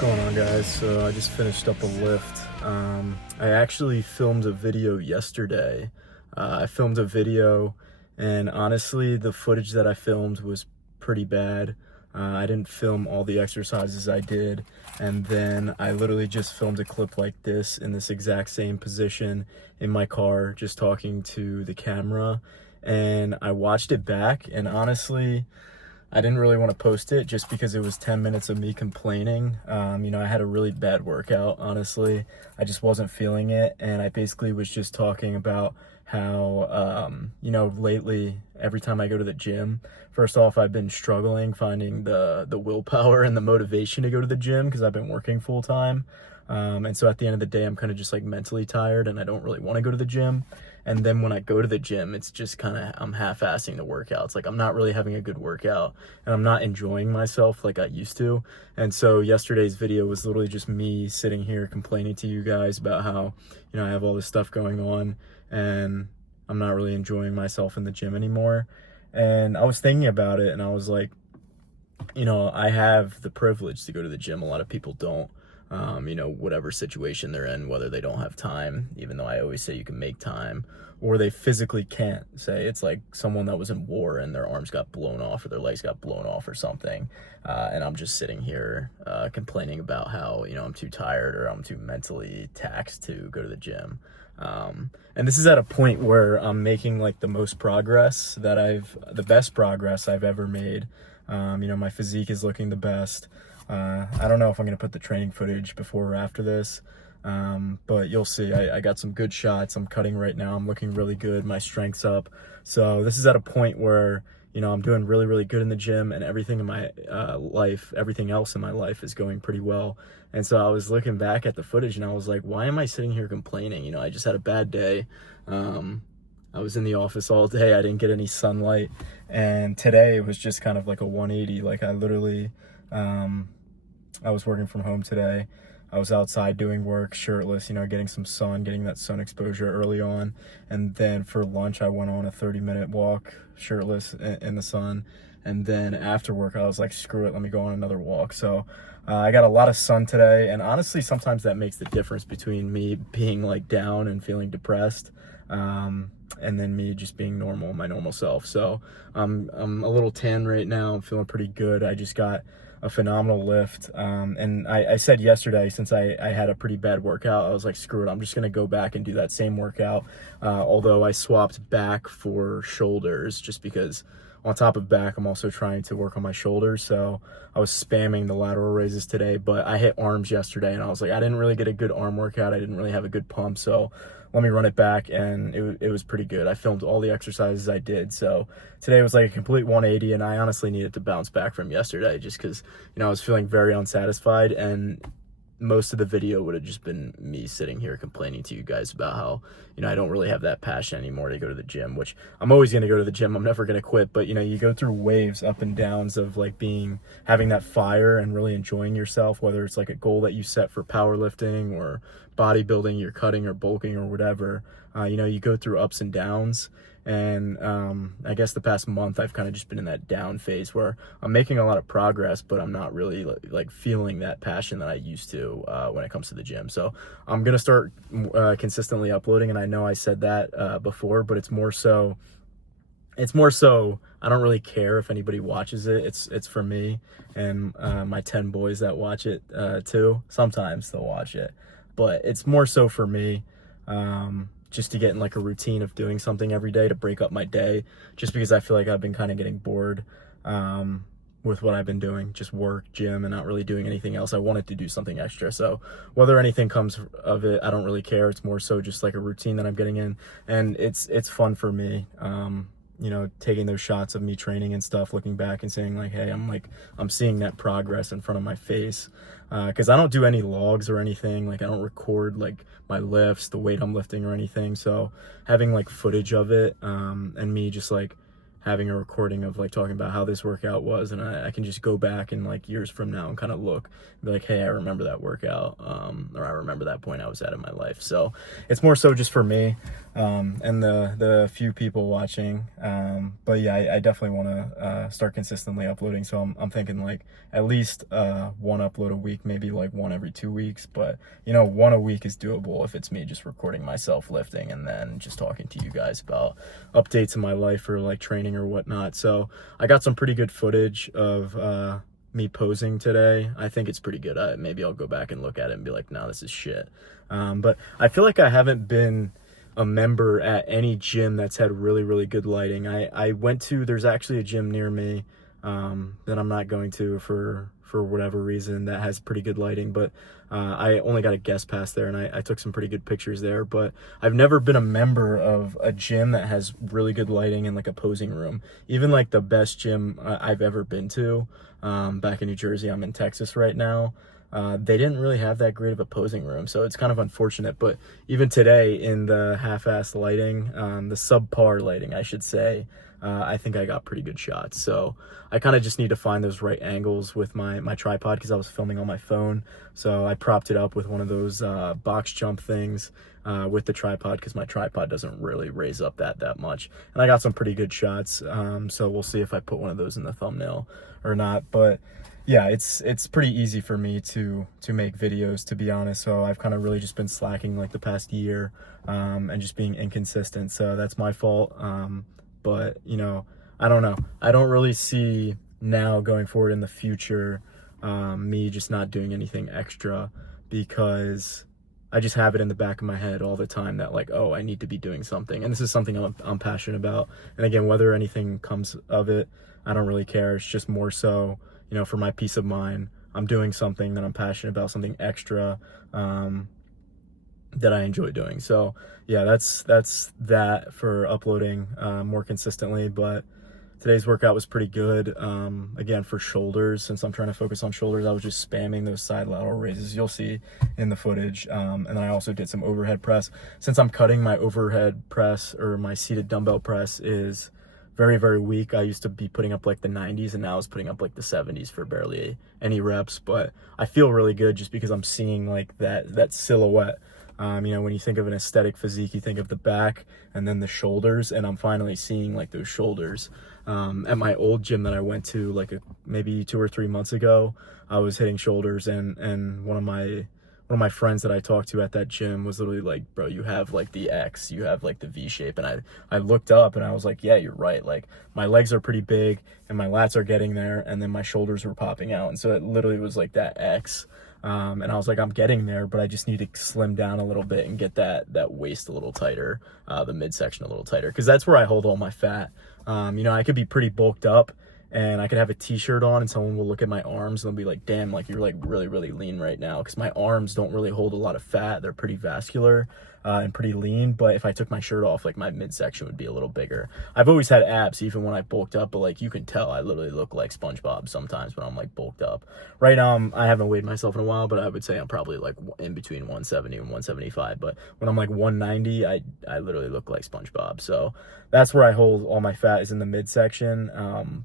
going on, guys? So I just finished up a lift. I actually filmed a video yesterday. I filmed a video, and honestly the footage that I filmed was pretty bad. I didn't film all the exercises I did, and then I literally just filmed a clip like this in this exact same position in my car, just talking to the camera. And I watched it back, and honestly I didn't really want to post it just because it was 10 minutes of me complaining. I had a really bad workout, honestly. I just wasn't feeling it. And I basically was just talking about how, lately, every time I go to the gym, first off, I've been struggling finding the willpower and the motivation to go to the gym because I've been working full time. And so at the end of the day, I'm kind of just like mentally tired and I don't really want to go to the gym. And then when I go to the gym, it's just kind of, I'm half-assing the workouts. Like I'm not really having a good workout and I'm not enjoying myself like I used to. And so yesterday's video was literally just me sitting here complaining to you guys about how, I have all this stuff going on and I'm not really enjoying myself in the gym anymore. And I was thinking about it and I was like, I have the privilege to go to the gym. A lot of people don't. Whatever situation they're in, whether they don't have time, even though I always say you can make time, or they physically can't. Say it's like someone that was in war and their arms got blown off or their legs got blown off or something. And I'm just sitting here complaining about how, I'm too tired or I'm too mentally taxed to go to the gym. And this is at a point where I'm making like the best progress I've ever made. My physique is looking the best. I don't know if I'm going to put the training footage before or after this, but you'll see. I got some good shots. I'm cutting right now. I'm looking really good. My strength's up. So this is at a point where, I'm doing really, really good in the gym and everything in my everything else in my life is going pretty well. And so I was looking back at the footage and I was like, why am I sitting here complaining? I just had a bad day. I was in the office all day. I didn't get any sunlight. And today it was just kind of like a 180. Like I literally, I was working from home today. I was outside doing work, shirtless, getting some sun, getting that sun exposure early on. And then for lunch, I went on a 30-minute walk, shirtless in the sun. And then after work, I was like, screw it, let me go on another walk. So I got a lot of sun today. And honestly, sometimes that makes the difference between me being like down and feeling depressed, and then me just being normal, my normal self. So I'm a little tan right now. I'm feeling pretty good. I just got a phenomenal lift. And I said yesterday, since I had a pretty bad workout, I was like, screw it, I'm just going to go back and do that same workout. Although I swapped back for shoulders just because on top of back, I'm also trying to work on my shoulders. So I was spamming the lateral raises today, but I hit arms yesterday and I was like, I didn't really get a good arm workout. I didn't really have a good pump. So let me run it back, and it was pretty good. I filmed all the exercises I did. So today was like a complete 180, and I honestly needed to bounce back from yesterday just because, I was feeling very unsatisfied, and most of the video would have just been me sitting here complaining to you guys about how, I don't really have that passion anymore to go to the gym, which I'm always going to go to the gym. I'm never going to quit. But, you go through waves up and downs of like having that fire and really enjoying yourself, whether it's like a goal that you set for powerlifting or bodybuilding, you're cutting or bulking or whatever. You go through ups and downs. And I guess the past month I've kind of just been in that down phase where I'm making a lot of progress, but I'm not really like feeling that passion that I used to when it comes to the gym. So I'm gonna start consistently uploading, and I know I said that before, but it's more so I don't really care if anybody watches it. It's for me and my 10 boys that watch it too. Sometimes they'll watch it, but it's more so for me. Just to get in like a routine of doing something every day to break up my day, just because I feel like I've been kind of getting bored with what I've been doing, just work, gym, and not really doing anything else. I wanted to do something extra. So whether anything comes of it, I don't really care. It's more so just like a routine that I'm getting in, and it's fun for me. Taking those shots of me training and stuff, looking back and saying like, hey, I'm seeing that progress in front of my face. Cause I don't do any logs or anything. Like I don't record like my lifts, the weight I'm lifting or anything. So having like footage of it, and me just like having a recording of like talking about how this workout was, and I can just go back and like years from now and kind of look and be like, hey, I remember that workout, or I remember that point I was at in my life. So it's more so just for me, and the few people watching. But yeah, I definitely want to start consistently uploading. So I'm thinking like at least one upload a week, maybe like one every 2 weeks. But you know, one a week is doable if it's me just recording myself lifting and then just talking to you guys about updates in my life or like training or whatnot. So I got some pretty good footage of me posing today. I think it's pretty good. Maybe I'll go back and look at it and be like, no, this is shit. But I feel like I haven't been a member at any gym that's had really, really good lighting. I went to, there's actually a gym near me that I'm not going to for whatever reason that has pretty good lighting, but I only got a guest pass there, and I took some pretty good pictures there. But I've never been a member of a gym that has really good lighting and like a posing room. Even like the best gym I've ever been to, back in New Jersey, I'm in Texas right now, they didn't really have that great of a posing room, so it's kind of unfortunate. But even today, in the half-assed lighting, the subpar lighting, I should say, I think I got pretty good shots. So I kind of just need to find those right angles with my tripod, because I was filming on my phone. So I propped it up with one of those box jump things with the tripod, because my tripod doesn't really raise up that much. And I got some pretty good shots. So we'll see if I put one of those in the thumbnail or not. But yeah, it's pretty easy for me to make videos, to be honest. So I've kind of really just been slacking like the past year, and just being inconsistent. So that's my fault. But you know, I don't know. I don't really see now going forward in the future, me just not doing anything extra, because I just have it in the back of my head all the time that like, oh, I need to be doing something. And this is something I'm passionate about. And again, whether anything comes of it, I don't really care. It's just more so, you know, for my peace of mind, I'm doing something that I'm passionate about, something extra, that I enjoy doing. So yeah, that's that for uploading more consistently. But today's workout was pretty good. Again, for shoulders, since I'm trying to focus on shoulders, I was just spamming those side lateral raises you'll see in the footage. And then I also did some overhead press. Since I'm cutting, my overhead press, or my seated dumbbell press, is very, very weak. I used to be putting up like the 90s, and now I was putting up like the 70s for barely any reps. But I feel really good just because I'm seeing like that silhouette. You know, when you think of an aesthetic physique, you think of the back and then the shoulders, and I'm finally seeing like those shoulders. At my old gym that I went to like maybe 2 or 3 months ago, I was hitting shoulders, and one of my friends that I talked to at that gym was literally like, bro, you have like the X, you have like the V shape. And I looked up and I was like, yeah, you're right. Like my legs are pretty big and my lats are getting there, and then my shoulders were popping out. And so it literally was like that X. And I was like, I'm getting there, but I just need to slim down a little bit and get that waist a little tighter, the midsection a little tighter, because that's where I hold all my fat. You know, I could be pretty bulked up, and I could have a t-shirt on, and someone will look at my arms and they'll be like, damn, like you're like really, really lean right now, because my arms don't really hold a lot of fat. They're pretty vascular and pretty lean. But if I took my shirt off, like my midsection would be a little bigger. I've always had abs even when I bulked up, but like you can tell I literally look like SpongeBob sometimes when I'm like bulked up. Right now I haven't weighed myself in a while, but I would say I'm probably like in between 170 and 175. But when I'm like 190, I literally look like SpongeBob. So that's where I hold all my fat, is in the midsection.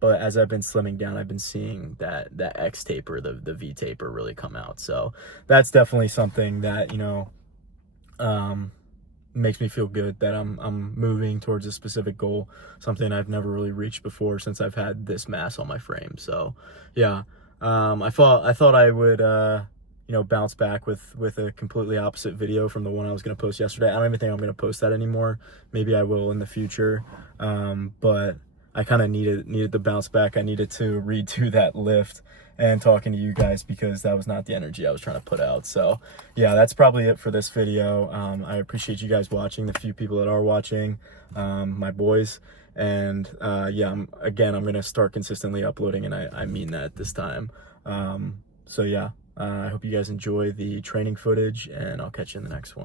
But as I've been slimming down, I've been seeing that X taper, the V taper, really come out. So that's definitely something that, you know, makes me feel good that I'm moving towards a specific goal, something I've never really reached before since I've had this mass on my frame. So yeah, I thought I would you know, bounce back with a completely opposite video from the one I was going to post yesterday. I don't even think I'm going to post that anymore. Maybe I will in the future. But I kind of needed to bounce back. I needed to redo that lift and talking to you guys, because that was not the energy I was trying to put out. So yeah, that's probably it for this video. I appreciate you guys watching, the few people that are watching, my boys. And yeah, I'm going to start consistently uploading, and I mean that this time. So yeah, I hope you guys enjoy the training footage, and I'll catch you in the next one.